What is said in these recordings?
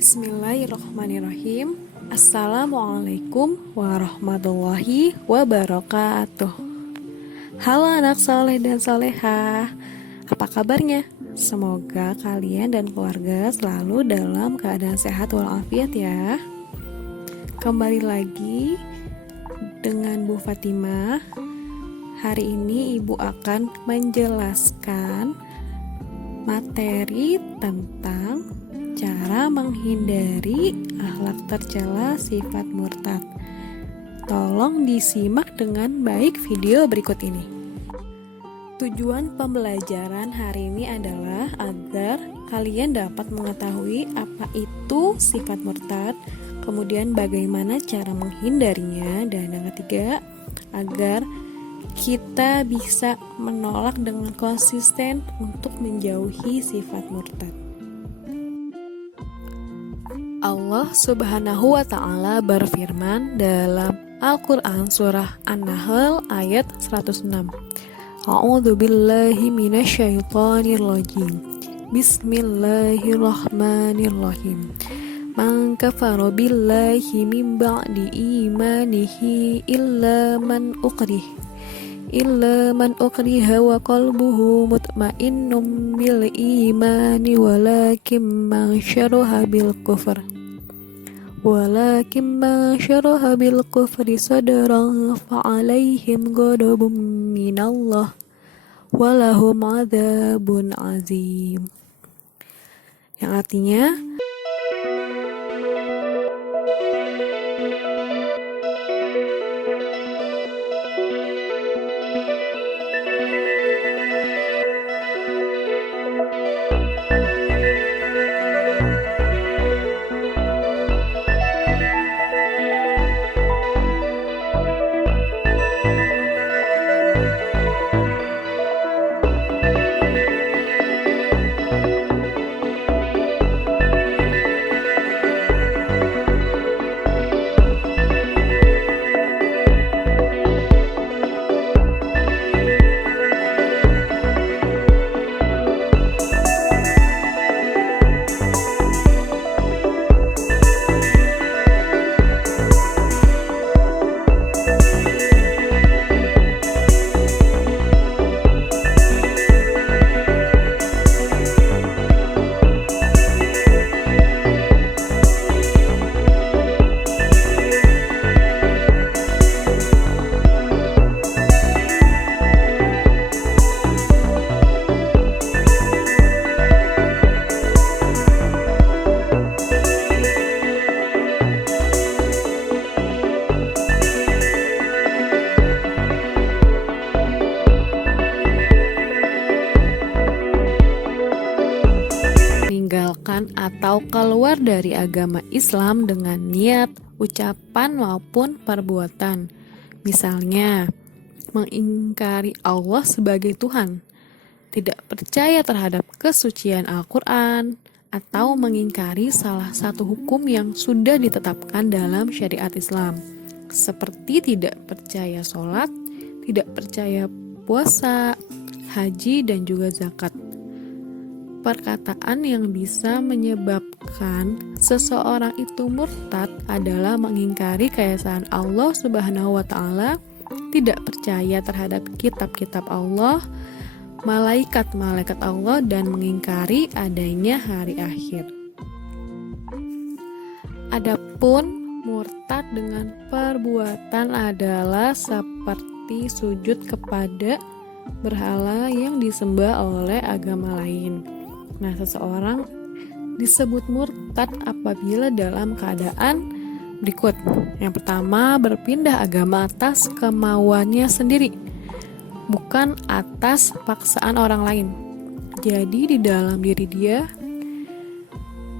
Bismillahirrahmanirrahim. Assalamualaikum warahmatullahi wabarakatuh. Halo anak soleh dan solehah, apa kabarnya? Semoga kalian dan keluarga selalu dalam keadaan sehat walafiat ya. Kembali lagi dengan Bu Fatimah. Hari ini Ibu akan menjelaskan materi tentang cara menghindari akhlak tercela sifat murtad. Tolong disimak dengan baik video berikut ini. Tujuan pembelajaran hari ini adalah agar kalian dapat mengetahui apa itu sifat murtad, kemudian bagaimana cara menghindarinya, dan yang ketiga, agar kita bisa menolak dengan konsisten untuk menjauhi sifat murtad. Allah Subhanahu wa Ta'ala berfirman dalam Al-Quran Surah An-Nahl ayat 106. A'udzu billahi minasyaitonir rajim. Bismillahirrahmanirrahim. Man kafara billahi min ba'di imanihi illa man ukriha wa qalbuhu mutmainnun bil imani walakin man syaraha bil kufri sadran fa'alaihim ghadabun minallah walahum adzabun azim, yang artinya meninggalkan atau keluar dari agama Islam dengan niat, ucapan maupun perbuatan. Misalnya, mengingkari Allah sebagai Tuhan, tidak percaya terhadap kesucian Al-Quran, atau mengingkari salah satu hukum yang sudah ditetapkan dalam syariat Islam, seperti tidak percaya sholat, tidak percaya puasa, haji, dan juga zakat. Perkataan yang bisa menyebabkan seseorang itu murtad adalah mengingkari keesaan Allah Subhanahu wa Ta'ala, tidak percaya terhadap kitab-kitab Allah, malaikat-malaikat Allah, dan mengingkari adanya hari akhir. Adapun murtad dengan perbuatan adalah seperti sujud kepada berhala yang disembah oleh agama lain. Nah, seseorang disebut murtad apabila dalam keadaan berikut. Yang pertama, berpindah agama atas kemauannya sendiri, bukan atas paksaan orang lain. Jadi di dalam diri dia,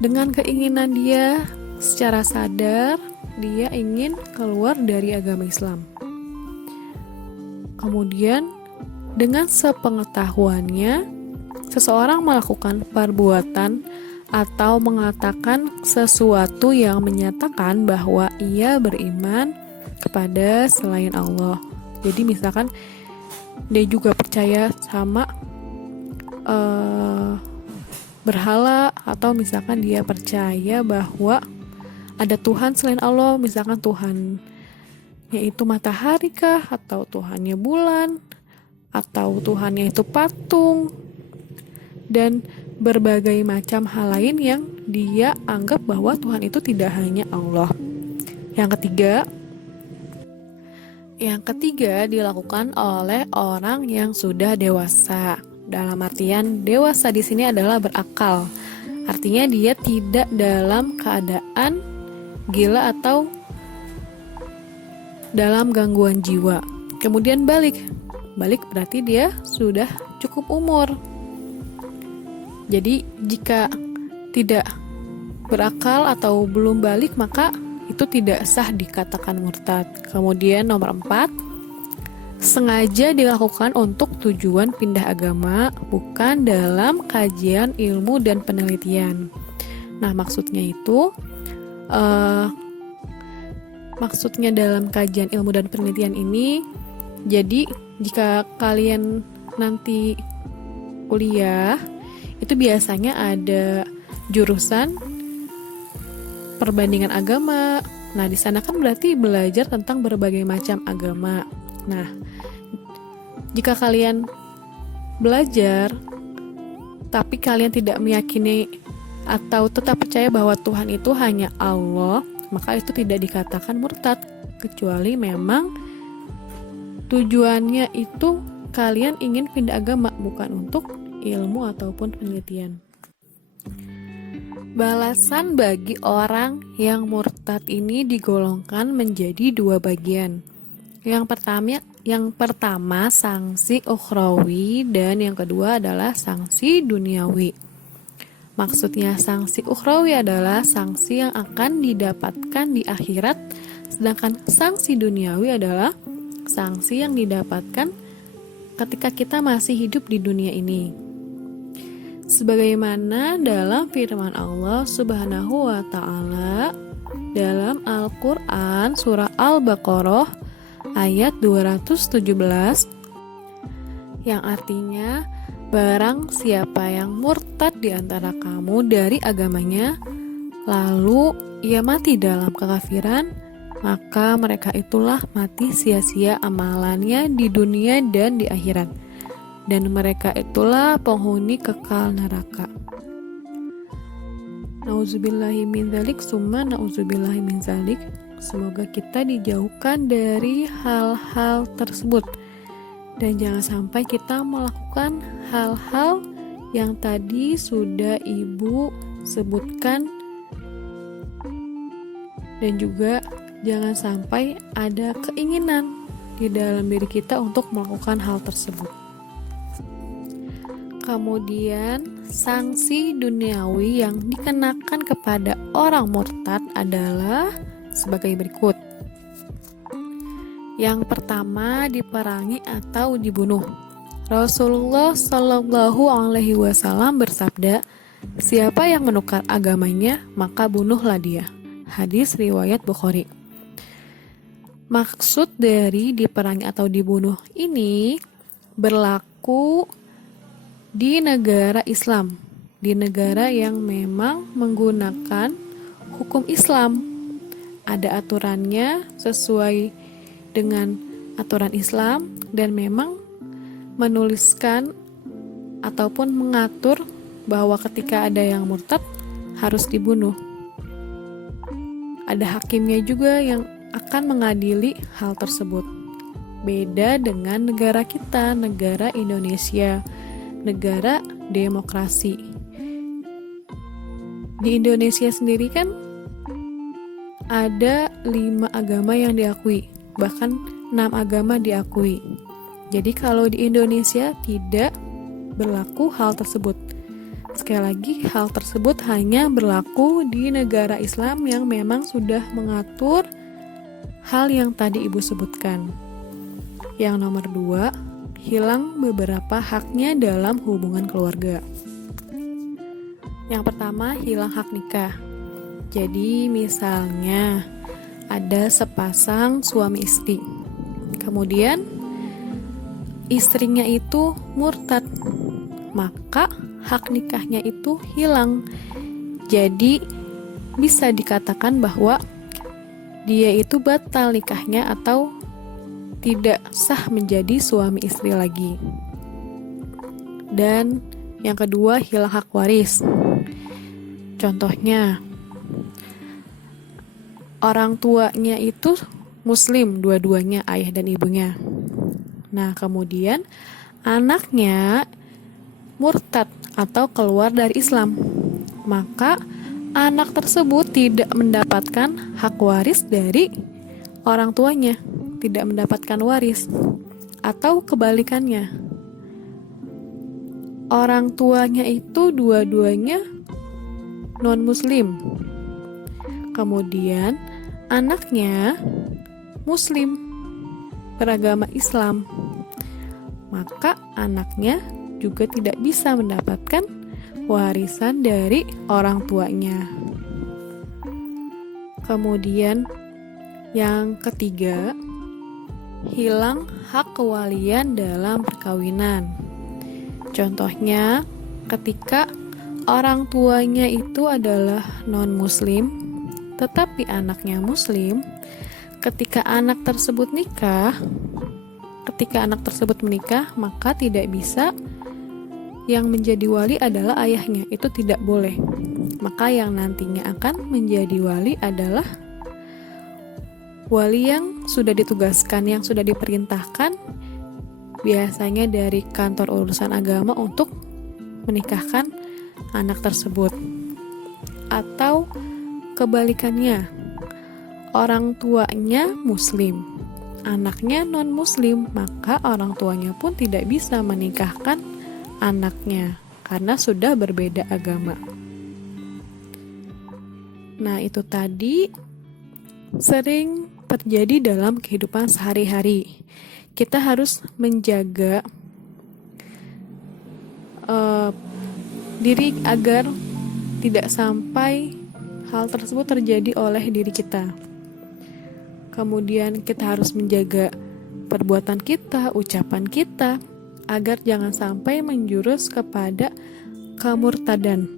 dengan keinginan dia secara sadar, dia ingin keluar dari agama Islam. Kemudian dengan sepengetahuannya, seseorang melakukan perbuatan atau mengatakan sesuatu yang menyatakan bahwa ia beriman kepada selain Allah. Jadi misalkan dia juga percaya sama berhala, atau misalkan dia percaya bahwa ada Tuhan selain Allah, misalkan Tuhan yaitu matahari kah, atau Tuhannya bulan, atau Tuhannya itu patung, dan berbagai macam hal lain yang dia anggap bahwa Tuhan itu tidak hanya Allah. Yang ketiga dilakukan oleh orang yang sudah dewasa. Dalam artian dewasa di sini adalah berakal. Artinya dia tidak dalam keadaan gila atau dalam gangguan jiwa. Kemudian balik berarti dia sudah cukup umur. Jadi jika tidak berakal atau belum balik, maka itu tidak sah dikatakan murtad. Kemudian nomor 4, sengaja dilakukan untuk tujuan pindah agama, bukan dalam kajian ilmu dan penelitian. Nah, maksudnya dalam kajian ilmu dan penelitian ini, jadi jika kalian nanti kuliah, itu biasanya ada jurusan perbandingan agama. Nah, di sana kan berarti belajar tentang berbagai macam agama. Nah, jika kalian belajar tapi kalian tidak meyakini atau tetap percaya bahwa Tuhan itu hanya Allah, maka itu tidak dikatakan murtad, kecuali memang tujuannya itu kalian ingin pindah agama, bukan untuk ilmu ataupun penelitian. Balasan bagi orang yang murtad ini digolongkan menjadi 2 bagian. Yang pertama sanksi ukhrawi, dan yang kedua adalah sanksi duniawi. Maksudnya sanksi ukhrawi adalah sanksi yang akan didapatkan di akhirat, sedangkan sanksi duniawi adalah sanksi yang didapatkan ketika kita masih hidup di dunia ini. Sebagaimana dalam firman Allah Subhanahu wa Ta'ala dalam Al-Quran surah Al-Baqarah ayat 217, yang artinya, barang siapa yang murtad di antara kamu dari agamanya, lalu ia mati dalam kekafiran, maka mereka itulah mati sia-sia amalannya di dunia dan di akhirat, dan mereka itulah penghuni kekal neraka. Nauzubillahi min dzalik, summa nauzubillahi min dzalik. Semoga kita dijauhkan dari hal-hal tersebut, dan jangan sampai kita melakukan hal-hal yang tadi sudah Ibu sebutkan, dan juga jangan sampai ada keinginan di dalam diri kita untuk melakukan hal tersebut. Kemudian sanksi duniawi yang dikenakan kepada orang murtad adalah sebagai berikut. Yang pertama, diperangi atau dibunuh. Rasulullah Shallallahu Alaihi Wasallam bersabda, siapa yang menukar agamanya, maka bunuhlah dia. Hadis riwayat Bukhari. Maksud dari diperangi atau dibunuh ini berlaku di negara Islam, di negara yang memang menggunakan hukum Islam. Ada aturannya sesuai dengan aturan Islam, dan memang menuliskan ataupun mengatur bahwa ketika ada yang murtad harus dibunuh. Ada hakimnya juga yang akan mengadili hal tersebut. Beda dengan negara kita, negara Indonesia, negara demokrasi. Di Indonesia sendiri kan ada 5 agama yang diakui, bahkan 6 agama diakui. Jadi kalau di Indonesia tidak berlaku hal tersebut. Sekali lagi, hal tersebut hanya berlaku di negara Islam yang memang sudah mengatur hal yang tadi Ibu sebutkan. Yang nomor 2, hilang beberapa haknya dalam hubungan keluarga. Yang pertama, hilang hak nikah. Jadi misalnya ada sepasang suami istri, kemudian istrinya itu murtad, maka hak nikahnya itu hilang. Jadi bisa dikatakan bahwa dia itu batal nikahnya atau tidak sah menjadi suami istri lagi. Dan yang kedua, hilang hak waris. Contohnya, orang tuanya itu muslim, dua-duanya, ayah dan ibunya. Nah, kemudian anaknya murtad atau keluar dari Islam. Maka anak tersebut tidak mendapatkan hak waris dari orang tuanya, tidak mendapatkan waris. Atau kebalikannya, orang tuanya itu dua-duanya non-muslim, kemudian anaknya muslim, beragama Islam, maka anaknya juga tidak bisa mendapatkan warisan dari orang tuanya. Kemudian yang ketiga, hilang hak kewalian dalam perkawinan. Contohnya, ketika orang tuanya itu adalah non-muslim, tetapi anaknya muslim, ketika anak tersebut menikah, maka tidak bisa yang menjadi wali adalah ayahnya, itu tidak boleh. Maka yang nantinya akan menjadi wali adalah wali yang sudah ditugaskan, yang sudah diperintahkan, biasanya dari kantor urusan agama untuk menikahkan anak tersebut. Atau kebalikannya, orang tuanya muslim, anaknya non-muslim, maka orang tuanya pun tidak bisa menikahkan anaknya karena sudah berbeda agama. Nah, itu tadi sering terjadi dalam kehidupan sehari-hari. Kita harus menjaga diri agar tidak sampai hal tersebut terjadi oleh diri kita. Kemudian kita harus menjaga perbuatan kita, ucapan kita, agar jangan sampai menjurus kepada kemurtadan.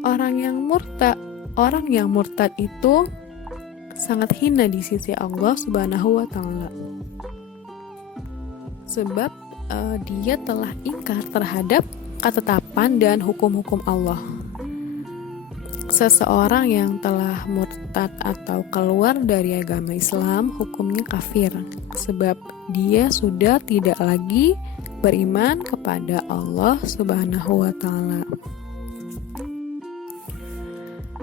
Orang yang murtad itu sangat hina di sisi Allah Subhanahu wa Ta'ala. Sebab dia telah ingkar terhadap ketetapan dan hukum-hukum Allah. Seseorang yang telah murtad atau keluar dari agama Islam hukumnya kafir, sebab dia sudah tidak lagi beriman kepada Allah Subhanahu wa Ta'ala.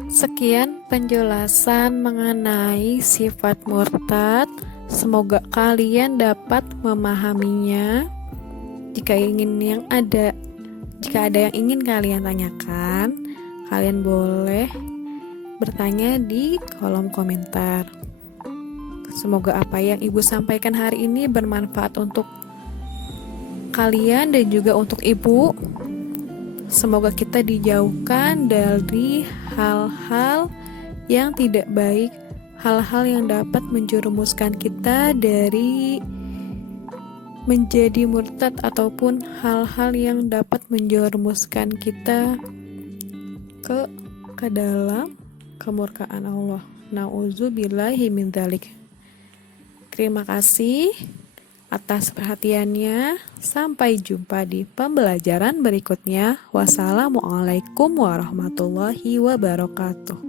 Sekian penjelasan mengenai sifat murtad. Semoga kalian dapat memahaminya. Jika ada yang ingin kalian tanyakan, kalian boleh bertanya di kolom komentar. Semoga apa yang Ibu sampaikan hari ini bermanfaat untuk kalian dan juga untuk Ibu. Semoga kita dijauhkan dari hal-hal yang tidak baik, hal-hal yang dapat menjerumuskan kita dari menjadi murtad ataupun hal-hal yang dapat menjerumuskan kita ke dalam kemurkaan Allah. Nauzubillahi min dzalik. Terima kasih atas perhatiannya. Sampai jumpa di pembelajaran berikutnya. Wassalamualaikum warahmatullahi wabarakatuh.